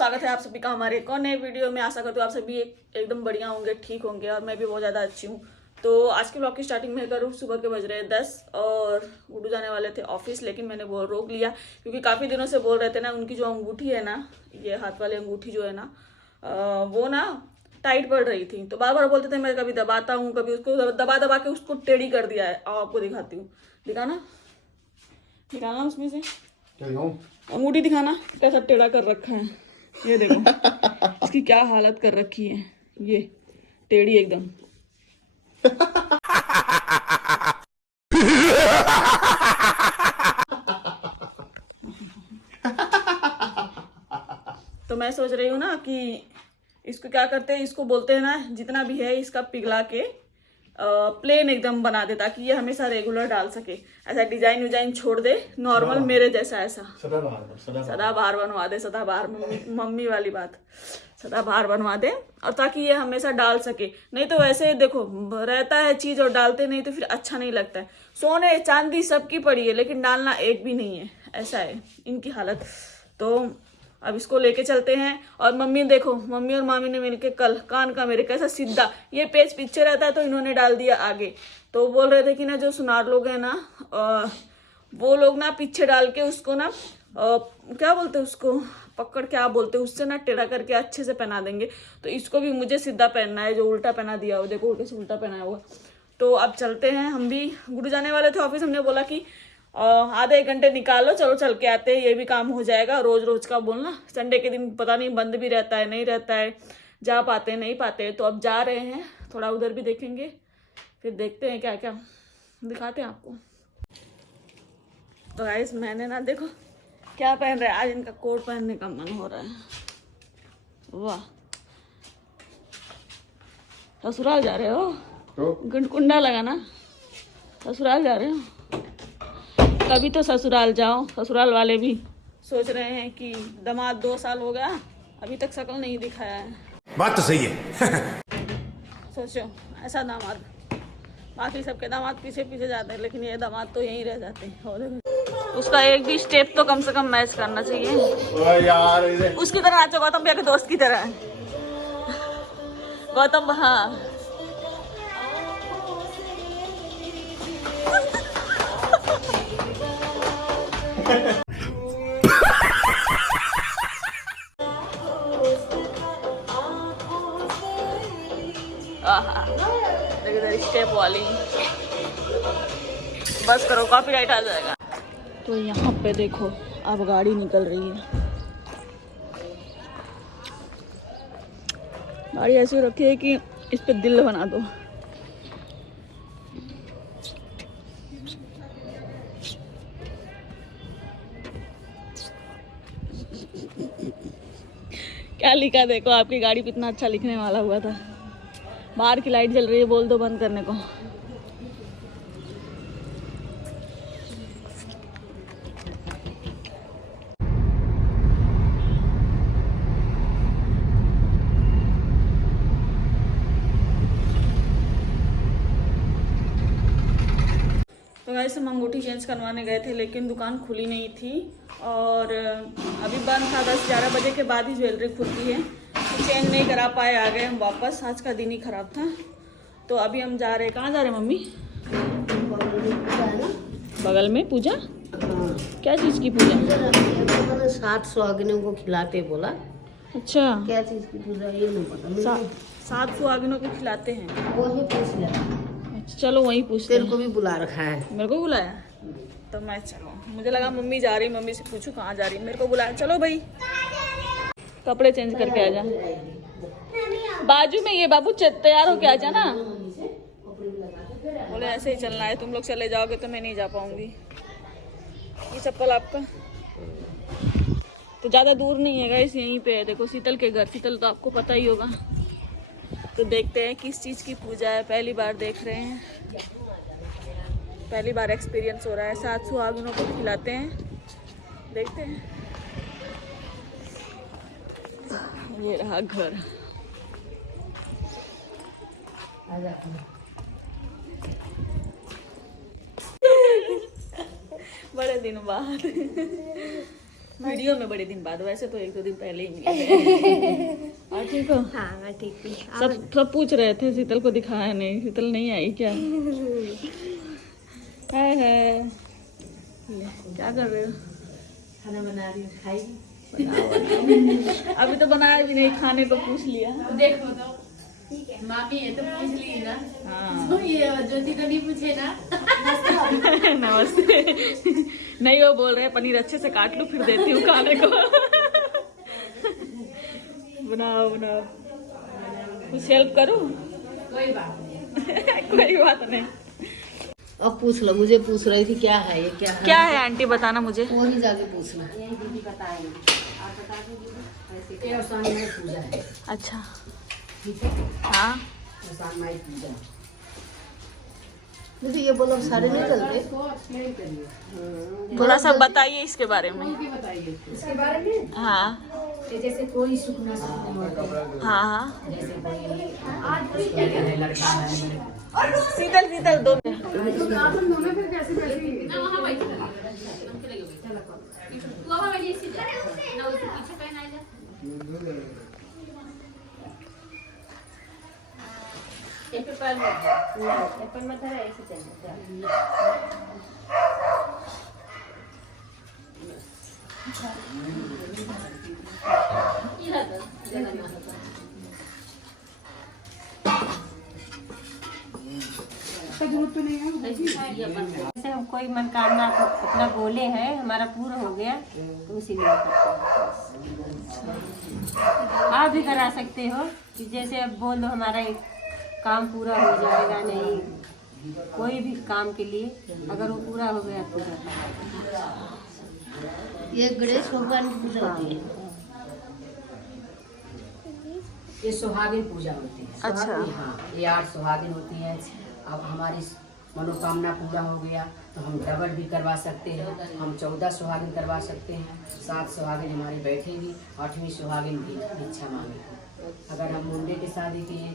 स्वागत है आप सभी का हमारे एक और नए वीडियो में। आशा करती हूँ आप सभी एकदम बढ़िया होंगे, ठीक होंगे और मैं भी बहुत ज़्यादा अच्छी हूँ। तो आज के ब्लॉग की स्टार्टिंग में करूँ। सुबह के बज रहे हैं 10 और गुड्डू जाने वाले थे ऑफिस, लेकिन मैंने वो रोक लिया क्योंकि काफ़ी दिनों से बोल रहे थे ना, उनकी जो अंगूठी है ना, ये हाथ वाली अंगूठी जो है ना, वो ना टाइट पड़ रही थी। तो बार बार बोलते थे, मैं कभी दबाता हूँ, कभी उसको दबा दबा के उसको टेढ़ी कर दिया है। आओ आपको दिखाती हूँ, दिखाना दिखाना उसमें से अंगूठी दिखाना, कैसा टेढ़ा कर रखा है। ये देखो इसकी क्या हालत कर रखी है, ये टेढ़ी एकदम। तो मैं सोच रही हूँ ना कि इसको क्या करते हैं, इसको बोलते हैं ना, जितना भी है इसका पिघला के प्लेन एकदम बना दे, ताकि ये हमेशा रेगुलर डाल सके। ऐसा डिजाइन विजाइन छोड़ दे, नॉर्मल मेरे जैसा ऐसा सदाबहार बनवा दे। सदाबहार मम्मी वाली बात, सदाबहार बनवा दे, और ताकि ये हमेशा डाल सके। नहीं तो वैसे देखो रहता है चीज और डालते नहीं तो फिर अच्छा नहीं लगता है। सोने चांदी सबकी पड़ी है लेकिन डालना एक भी नहीं है, ऐसा है इनकी हालत। तो अब इसको लेके चलते हैं। और मम्मी देखो, मम्मी और मामी ने मिलके कल कान का मेरे कैसा सीधा, ये पेज पीछे रहता है तो इन्होंने डाल दिया आगे। तो बोल रहे थे कि ना जो सुनार लोग हैं ना, वो लोग ना पीछे डाल के उसको ना क्या बोलते हैं उसको, पकड़ क्या बोलते हैं, उससे ना टेढ़ा करके अच्छे से पहना देंगे। तो इसको भी मुझे सीधा पहनना है, जो उल्टा पहना दिया हो देखो, कैसे उल्टा पहना हुआ। तो अब चलते हैं, हम भी गुरु जाने वाले थे ऑफिस, हमने बोला कि आधे एक घंटे निकालो, चलो चल के आते हैं, ये भी काम हो जाएगा। रोज रोज का बोलना, संडे के दिन पता नहीं बंद भी रहता है नहीं रहता है, जा पाते नहीं पाते। तो अब जा रहे हैं, थोड़ा उधर भी देखेंगे, फिर देखते हैं क्या क्या दिखाते हैं आपको। तो गाइस मैंने ना देखो क्या पहन रहे हैं, आज इनका कोट पहनने का मन हो रहा है। वाह, ससुराल जा रहे हो तो कुंडा लगाना, ससुराल जा रहे हो। कभी तो ससुराल जाओ। ससुराल वाले भी सोच रहे हैं कि दामाद 2 साल हो गया, अभी तक शक्ल नहीं दिखाया है। बात तो सही है। सोचो ऐसा दामाद, बाकी सबके दामाद पीछे पीछे जाते हैं, लेकिन ये दामाद तो यहीं रह जाते हैं। उसका एक भी स्टेप तो कम से कम मैच करना चाहिए यार। उसकी तरह नाचो, गौतम भैया के दोस्त की तरह। गौतम, हाँ स्टेप वाली, बस करो कॉपीराइट आ जाएगा। तो यहाँ पे देखो अब गाड़ी निकल रही है। गाड़ी ऐसे रखी है कि इस पे दिल बना दो। क्या लिखा देखो, आपकी गाड़ी पे इतना अच्छा लिखने वाला हुआ था। बाहर की लाइट जल रही है, बोल दो बंद करने को। तो गाइस हम अंगूठी चेंज करवाने गए थे, लेकिन दुकान खुली नहीं थी और अभी बंद था। 10-11 बजे के बाद ही ज्वेलरी खुलती है। तो चेंज नहीं करा पाए, आ गए हम वापस। आज का दिन ही खराब था। तो अभी हम जा रहे हैं, कहाँ जा रहे हैं मम्मी? बगल में पूजा। क्या चीज़ की पूजा? 7 सुहागिनों को खिलाते बोला। अच्छा, क्या चीज की पूजा ये नहीं पता। 7 सुहागिनों को खिलाते हैं, वही पूछ लिया। अच्छा चलो वहीं पूछते हैं। तेरे को भी बुला रखा है। मेरे को बुलाया तो मैं चलो, मुझे लगा मम्मी जा रही, मम्मी से पूछूं कहाँ जा रही। मेरे को बुलाया, चलो भाई कपड़े चेंज करके आ जा। बाजू में ये बाबू तैयार हो के आ जा ना। बोले ऐसे ही चलना है, तुम लोग चले जाओगे तो मैं नहीं जा पाऊंगी। ये चप्पल आपका तो ज़्यादा दूर नहीं है गाइस, यहीं पे है। देखो शीतल के घर, शीतल तो आपको पता ही होगा। तो देखते हैं किस चीज़ की पूजा है, पहली बार देख रहे हैं, पहली बार एक्सपीरियंस हो रहा है। 7 सुहागिनों को खिलाते हैं, देखते हैं। ये रहा घर। बड़े दिन बाद वीडियो में बड़े दिन बाद, वैसे तो 1-2 दिन पहले ही मिले थे। और ठीक हो? हाँ मैं ठीक हूँ। सब पूछ रहे थे शीतल को दिखाया नहीं, शीतल नहीं आई क्या? है क्या कर रहे हो? खाना बना रही हूँ, खाएगी? अभी तो बनाया भी नहीं, खाने को पूछ लिया। देखो तो मामी है तो पूछ ली ना। हाँ तो ये ज्योति को नहीं पूछे ना। नमस्ते। नहीं, वो बोल रहे हैं पनीर अच्छे से काट लूं फिर देती हूँ खाने को। बनाओ बनाओ, कुछ हेल्प करूँ? कोई बात नहीं। कोई बात नहीं। अब पूछ लो, मुझे पूछ रही थी क्या है ये, क्या है? क्या है आंटी, बताना मुझे। वही जाके पूछना। यही दीदी बताएंगे। आप बता दीजिए। ये आसान माई पूजा है। अच्छा ठीक है, हाँ, आसान माई पूजा। मुझे ये बोलो सारे नहीं चलते। थोड़ा सा बताइए इसके बारे में। बताइए इसके बारे में। हाँ जैसे कोई सुख ना सुख नहीं होता। हाँ हाँ, जैसे कोई लड़का है। शीतल शीतल दो। जैसे हम कोई मनोकामना अपना बोले हैं, हमारा पूरा हो गया तो इसीलिए करते हैं। आप भी करा सकते हो कि जैसे अब बोल दो हमारा एक काम पूरा हो जाएगा, नहीं कोई भी काम के लिए अगर वो पूरा हो गया तो ये गणेश भगवान की पूजा होती है। ये सुहागिन पूजा होती है। अच्छा। हाँ, ये 8 सुहागिन होती है। अब हमारी मनोकामना पूरा हो गया तो हम डबल भी करवा सकते हैं। हम 14 सुहागिन करवा सकते हैं। 7 सुहागिन हमारी बैठेगी, 8वीं सुहागिन भी इच्छा मांगेगी। अगर हम मुंडे की शादी किए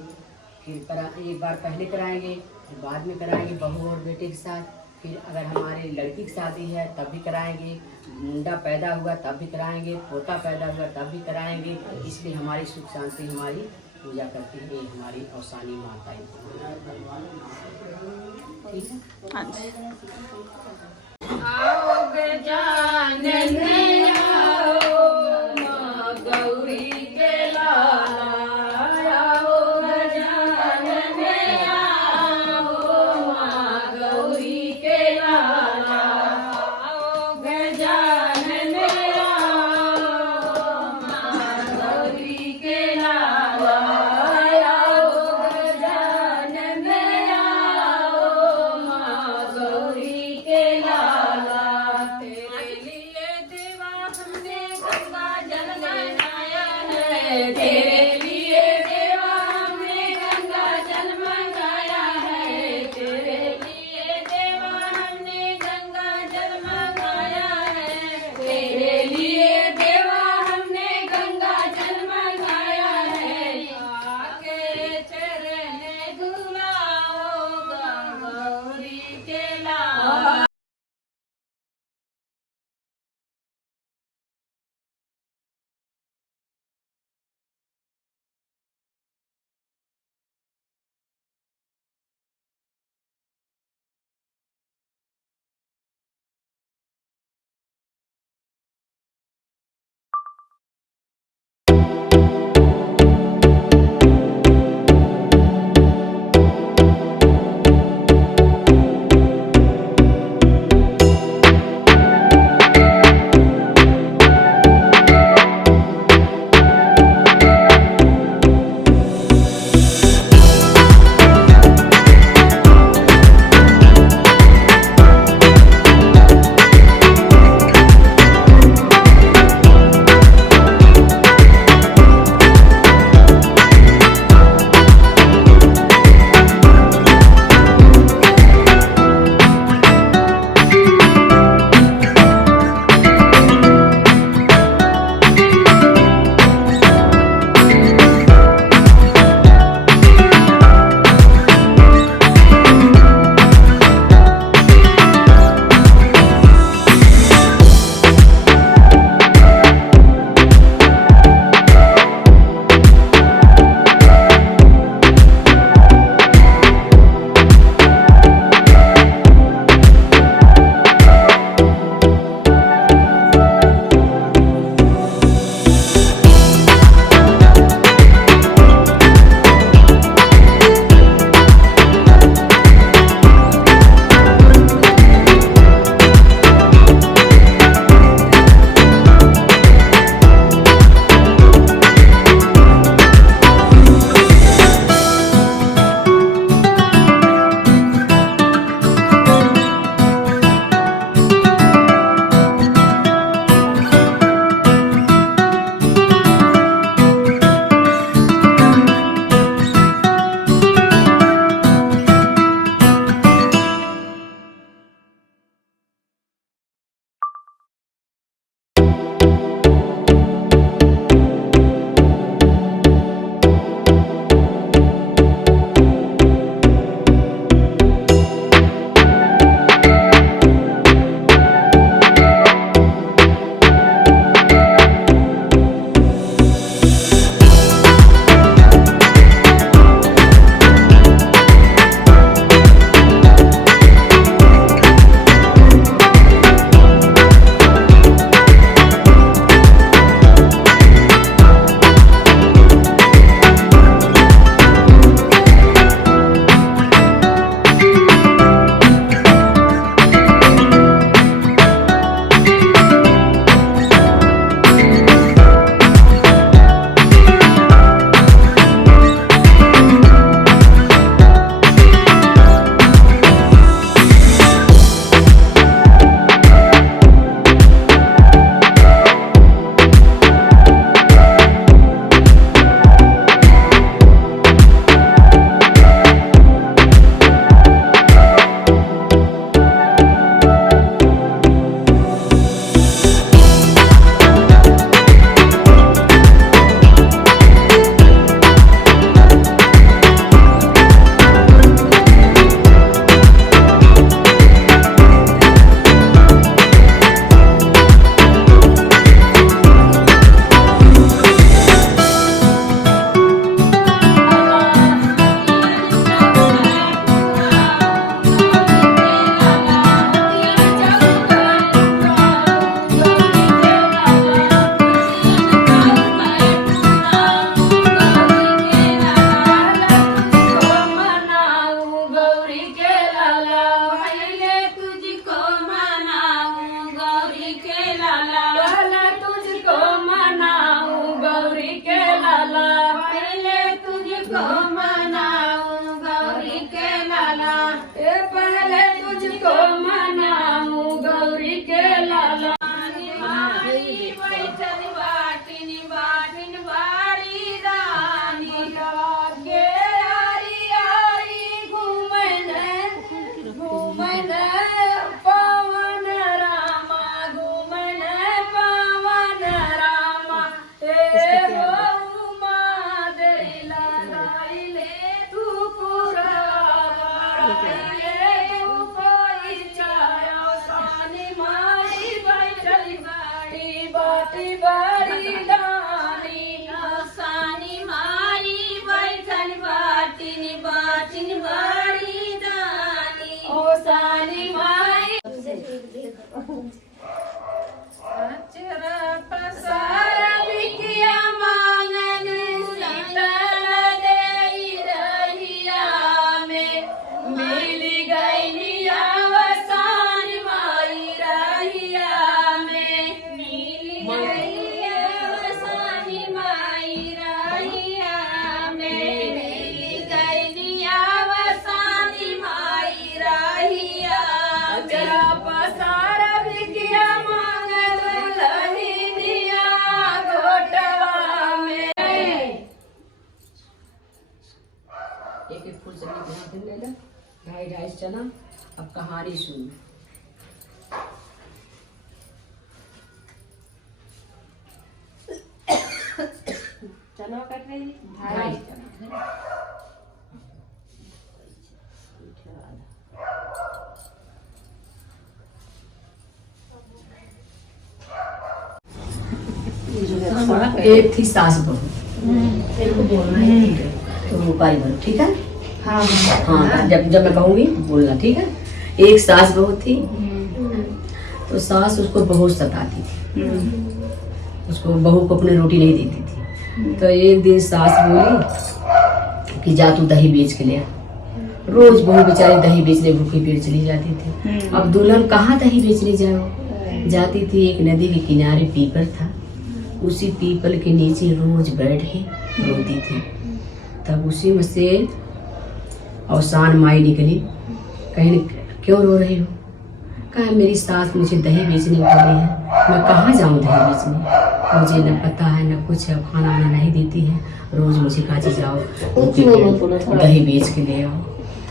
फिर एक बार पहले कराएंगे, फिर बाद में कराएंगे बहू और बेटे के साथ। फिर अगर हमारे लड़की की शादी है तब भी कराएंगे, मुंडा पैदा हुआ तब भी कराएंगे, पोता पैदा हुआ तब भी कराएंगे। इसलिए हमारी सुख शांति हमारी पूजा करती है, ये हमारी औसानी माता है। ठीक है, हाँ जी। माई बैठल बाटिन बाटिन बाड़ी रानी के यारी यारी घूमन घूमन पवन रामा घूमन पवन रामा हे हो माँ देला गाइले तू पूरा गाइले तू कोई छाया सानी माई बैठल बाड़ी बाटी बाड़ी दानी सानी माई बैठल बाटिन बाटिन बाड़ी दानी ओ सानी माई अचरा पसारा बिटिया मांगन सीतल देई रहिया में मिल गई अवसान माई रहिया में मिल गई अवसान माई रहिया में मिल गई अवसान माई रहिया अचरा पसारा बिटिया मांगन लहिनिया घोटवा में एक एक फूल सब्जी बना के ले लो, ढाई ढाई चना। अब कहानी सुन। चना कट रही ढाई चना। एक थी सास बहू, तो रुपाई बनो, ठीक है? हाँ, जब जब मैं कहूँगी बोलना, ठीक है? एक सास बहू थी, तो सास उसको बहुत सताती थी, उसको बहू को अपनी रोटी नहीं देती थी। तो एक दिन सास बोली कि जा तू दही बेच के ले आ। रोज बहू बेचारी दही बेचने भूखी पेट चली जाती थी। अब दुल्हन कहाँ दही बेचने जाओ, जाती थी एक नदी के किनारे पीपल था, उसी पीपल के नीचे रोज बैठ के रोती थी। तब उसी में से अवसान माई निकली, कहीं क्यों रो रही हो? कहा मेरी सास मुझे दही बेचने बोली है, मैं कहाँ जाऊँ दही बेचने, मुझे न पता है न कुछ है, खाना वाना नहीं देती है, रोज मुझे काजी जाओ दही बेच के ले आओ।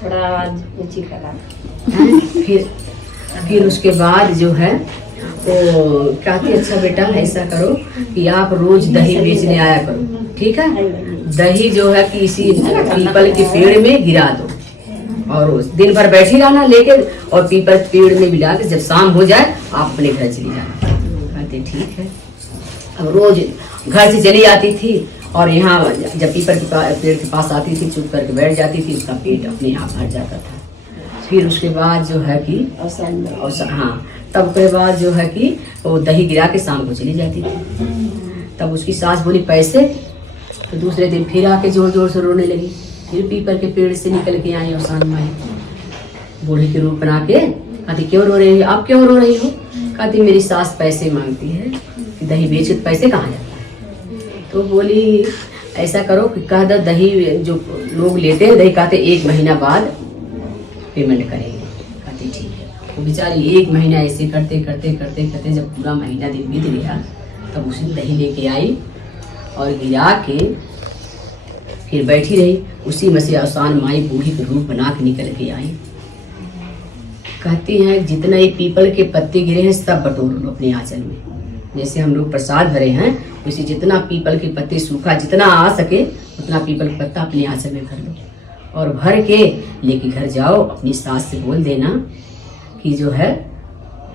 थोड़ा आवाज ऊंची करा। फिर उसके बाद जो है वो कहती अच्छा बेटा ऐसा करो कि आप रोज दही बेचने आया करो, ठीक है? दही जो है कि इसी पीपल के पेड़ में गिरा दो और रोज दिन भर बैठी रहना लेके, और पीपल पेड़ में मिला के जब शाम हो जाए आप अपने घर चली जाना। कहते ठीक है। अब रोज घर से चली आती थी और यहाँ जब पीपल के पेड़ के पास आती थी चुप करके बैठ जाती थी, उसका पेट अपने आप भर जाता था। फिर उसके बाद जो है कि हाँ, तब के बाद जो है कि वो दही गिरा के शाम को चली जाती थी। तब उसकी सास बोली पैसे, तो दूसरे दिन फिर आके जोर जोर से रोने लगी। फिर पीपल के पेड़ से निकल के आई अवसान माई, बूढ़ी के रूप बना के। कहती क्यों रो रही हो, आप क्यों रो रही हो? कहती मेरी सास पैसे मांगती है कि दही बेचे, तो पैसे कहाँ जाता है? तो बोली ऐसा करो कि कह दो दही जो लोग लेते हैं दही, कहते 1 महीना बाद पेमेंट करेंगे। कहती ठीक है। वो बेचारी 1 महीना ऐसे करते करते करते करते जब पूरा महीना दिन बीत गया, तब उसी दही लेके आई और गिरा के फिर बैठी रही। उसी में से अवसान माई बूढ़ी के रूप बना के निकल के आई। कहती हैं जितना ये पीपल के पत्ते गिरे हैं सब बटोर लो अपने आंचल में, जैसे हम लोग प्रसाद भरे हैं उसी जितना पीपल के पत्ते सूखा जितना आ सके उतना पीपल का पत्ता अपने आंचल में भर लो और भर के लेके घर जाओ। अपनी सास से बोल देना कि जो है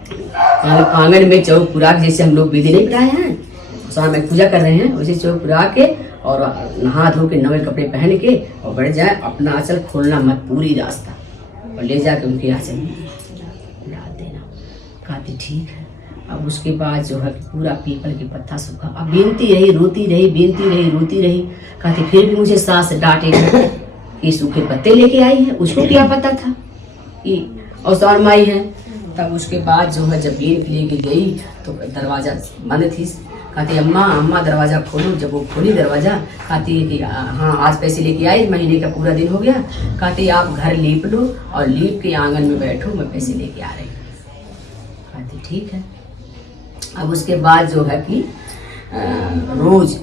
आंगन में चौक पुरा के, जैसे हम लोग विधि नहीं कराए हैं शाम में पूजा कर रहे हैं, वैसे चौक पुरा के और नहा धो के नए कपड़े पहन के और बढ़ जाए। अपना आंचल खोलना मत पूरी रास्ता, और ले जाके उनके आंचल में डाल देना। कहती ठीक है। अब उसके बाद जो है पूरा पीपल के पत्ता सूखा। अब बीनती रही रोती रही, बीनती रही रोती रही। कहती फिर भी मुझे सास डांटेगी कि सूखे पत्ते लेके आई है, उसको क्या पता था कि अवसान माई है। तब उसके बाद जो है जब बीन लेके गई तो दरवाजा बंद थी। कहती अम्मा अम्मा दरवाजा खोलो। जब वो खोली दरवाजा, कहती कि हाँ आज पैसे लेके आई, महीने का पूरा दिन हो गया। कहती आप घर लीप लो और लीप के आंगन में बैठो, मैं पैसे लेके आ रही हूँ। कहती ठीक है। अब उसके बाद जो है कि रोज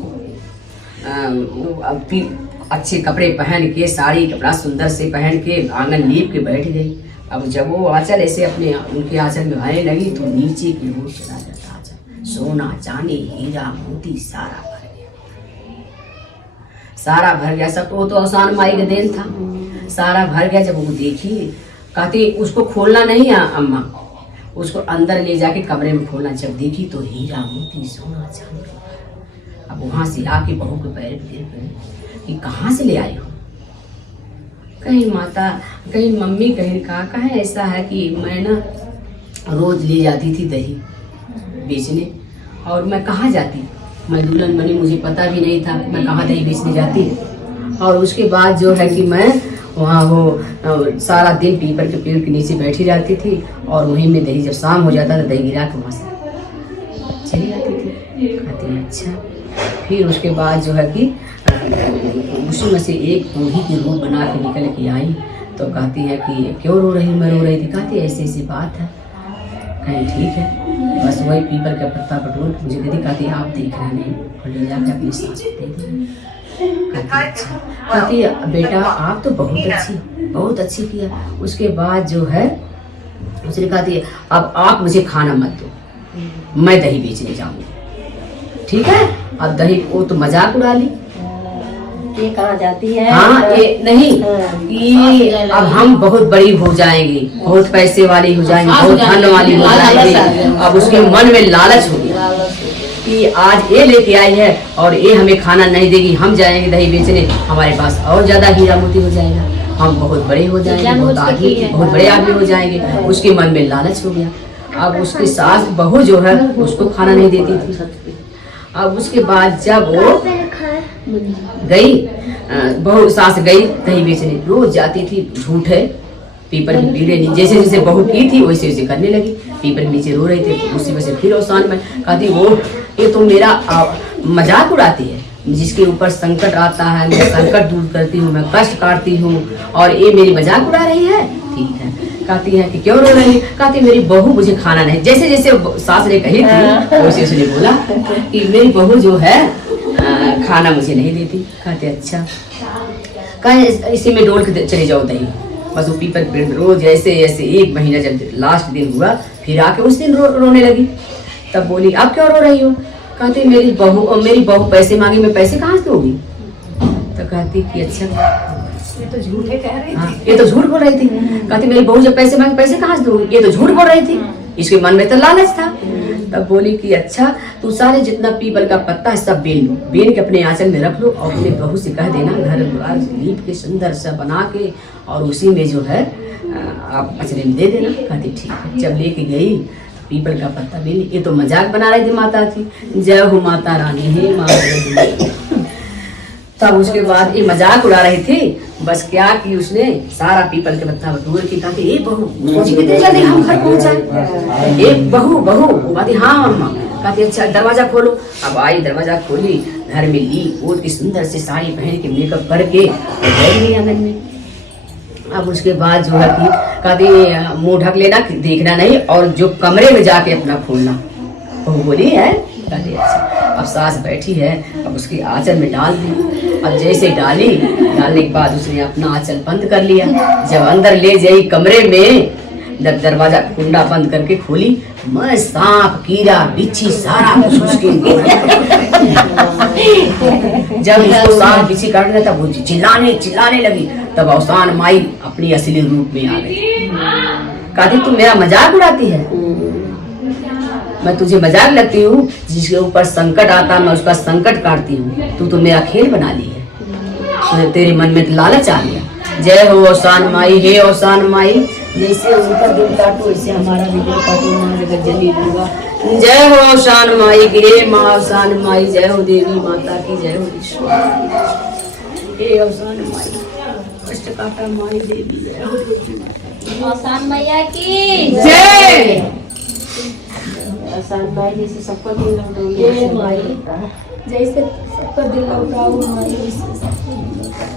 अच्छे कपड़े पहन के, साड़ी कपड़ा सुंदर से पहन के आंगन लीप के बैठ गई। अब जब वो आंचल ऐसे अपने उनके आंचल में आने लगी तो नीचे की ओर चला जाता आंचल, सोना चांदी हीरा मोती सारा भर गया, सारा भर गया सब। वो तो आसान माई का देन था, सारा भर गया। जब वो देखी कहती उसको खोलना नहीं है अम्मा, उसको अंदर ले जाके कमरे में खोलना। जब देखी तो हीरा मोती सोना चांदी। अब वहां से आके बहू के पैर पे गिर गई कि कहाँ से ले आई हो? कहीं माता, कहीं मम्मी, कहीं काका है। ऐसा है कि मैं ना रोज ले जाती थी दही बेचने, और मैं कहाँ जाती, मैं दुल्हन बनी, मुझे पता भी नहीं था मैं कहाँ दही बेचने जाती। और उसके बाद जो है कि मैं वहाँ वो सारा दिन पीपल के पेड़ के नीचे बैठी रहती थी, और वहीं में दही, जब शाम हो जाता था दही गिरा के वहाँ से चली जाती थी। कहती हैं अच्छा। फिर उसके बाद जो है कि उसी में से एक बूढ़ी की रूप बना के निकल के आई। तो कहती है कि क्यों रो रही? मैं रो रही थी। कहती ऐसी ऐसी बात है। कहीं ठीक है, बस वही पीपल का पत्ता पटोल मुझे दे दी। कहती आप देखना नहीं, और ले जाकर अपनी सास को दे दी। कहती बेटा आप तो बहुत अच्छी किया। उसके बाद जो है उसने कहती अब आप मुझे खाना मत दो, मैं दही बेचने जाऊंगी। ठीक है, अब दही, वो तो मजाक उड़ा ली। ये कहाँ जाती है? हाँ, ये नहीं कि अब हम बहुत बड़ी हो जाएंगी, बहुत पैसे वाली हो जाएंगी, बहुत धन वाली हो जाएंगी। अब उसके मन में लालच हो गया कि आज ये लेके आई है और ये हमें खाना नहीं देगी, हम जाएंगे दही बेचने, हमारे पास और ज्यादा हीरा मोती हो जाएगा, हम बहुत बड़े हो जाएंगे, बहुत बड़े आदमी हो जाएंगे। उसके मन में लालच हो गया। अब उसकी सास बहू जो है उसको खाना नहीं देती थी। अब उसके बाद जब वो गई, बहू सास गई दही बेचने, रोज जाती थी झूठे पीपल के पीड़े नीचे, जैसे जैसे बहू की थी वैसे वैसे करने लगी। पीपल के नीचे रो रही थी, तो उसी में से फिर औसान में कहती वो ये तो मेरा मजाक उड़ाती है, जिसके ऊपर संकट आता है मैं संकट दूर करती हूँ, मैं कष्ट काटती हूँ, और ये मेरी मजाक उड़ा रही है। ठीक है, कहती है कि क्यों रो रही? कहती मेरी बहू मुझे खाना नहीं, जैसे जैसे सास ने कही थी वैसे उसने बोला कि मेरी बहू जो है खाना मुझे नहीं देती। कहते अच्छा, कहे इसी में डोल के चले जाओ दही। बस वो पीपल पेड़ रोज ऐसे ऐसे 1 महीना, जब लास्ट दिन हुआ फिर आके उस दिन रोने लगी। तब बोली अब क्यों रो रही हो? कहती मेरी बहू पैसे मांगी, मैं पैसे कहाँ से दूंगी? तो कहती कि अच्छा ये तो झूठे कह रही थी, ये तो झूठ बोल रही थी। कहती मेरी बहू जब पैसे मांगे पैसे कहाँ से दूंगी, ये तो झूठ बोल रही थी, इसके मन में तो लालच था। तब बोली कि अच्छा तू सारे जितना पीपल का पत्ता है सब बेल के अपने आंचल में रख लो, और अपने बहू से कह देना घर द्वार लीप के सुंदर सा बना के, और उसी में जो है आप अचले में दे देना। कहती ठीक है। जब लेके गई पीपल का पत्ता बेल, ये तो मजाक बना रही थी माता की, जय हो माता रानी है माँ। तब उसके बाद ये मजाक उड़ा रही थी। बस क्या कि उसने सारा पीपल के पत्ता बटोर के कहती ए बहू कितनी जल्दी हम घर पहुंच जाए। एक बहू कहती हाँ अम्मा। कहती अच्छा दरवाजा खोलो। अब आई, दरवाजा खोली, घर में ली ओढ़ की सुंदर से साड़ी पहन के मेकअप करके बैठ गई आंगन में। अब उसके बाद जो है कि कहती मुंह ढक लेना, देखना नहीं, और जो कमरे में जाके अपना खोलना। बहू बोली है। कहती अच्छा। अब सास बैठी है, अब उसकी आंचल में डाल दी। अब जैसे डालने के बाद उसने अपना आंचल बंद कर लिया। जब अंदर ले जाई कमरे में, दरवाजा कुंडा बंद करके खोली, मैं सांप कीड़ा बिच्छी सारा कुछ उसके जब उसको सांप बिच्छी काट रहा था वो चिल्लाने लगी। तब औसान माई अपनी असली रूप में आ गई। कहती तुम मेरा मजाक उड़ाती है, मैं तुझे मजाक लगती हूँ, जिसके ऊपर संकट आता मैं उसका संकट काटती हूँ, तू तो मेरा खेल बना ली है, तेरे मन में लालच आ गया। जय हो औसान माई, हे औसान माई, जैसे उनका दिल काटो वैसे हमारा भी दिल काटो, माँ जगत जननी दुर्गा। जय हो औसान माई की, हे माँ औसान माई, जय हो देवी माता की, जय हो ईश्वर, हे औसान माई कष्ट काटा माई देवी, जय हो देवी औसान मैया की जय। आसान माई जैसे सबको दिल लौटाओ माई, जैसे सबका दिल लौटाओ माई, वैसे सबको दिल लौटाओ।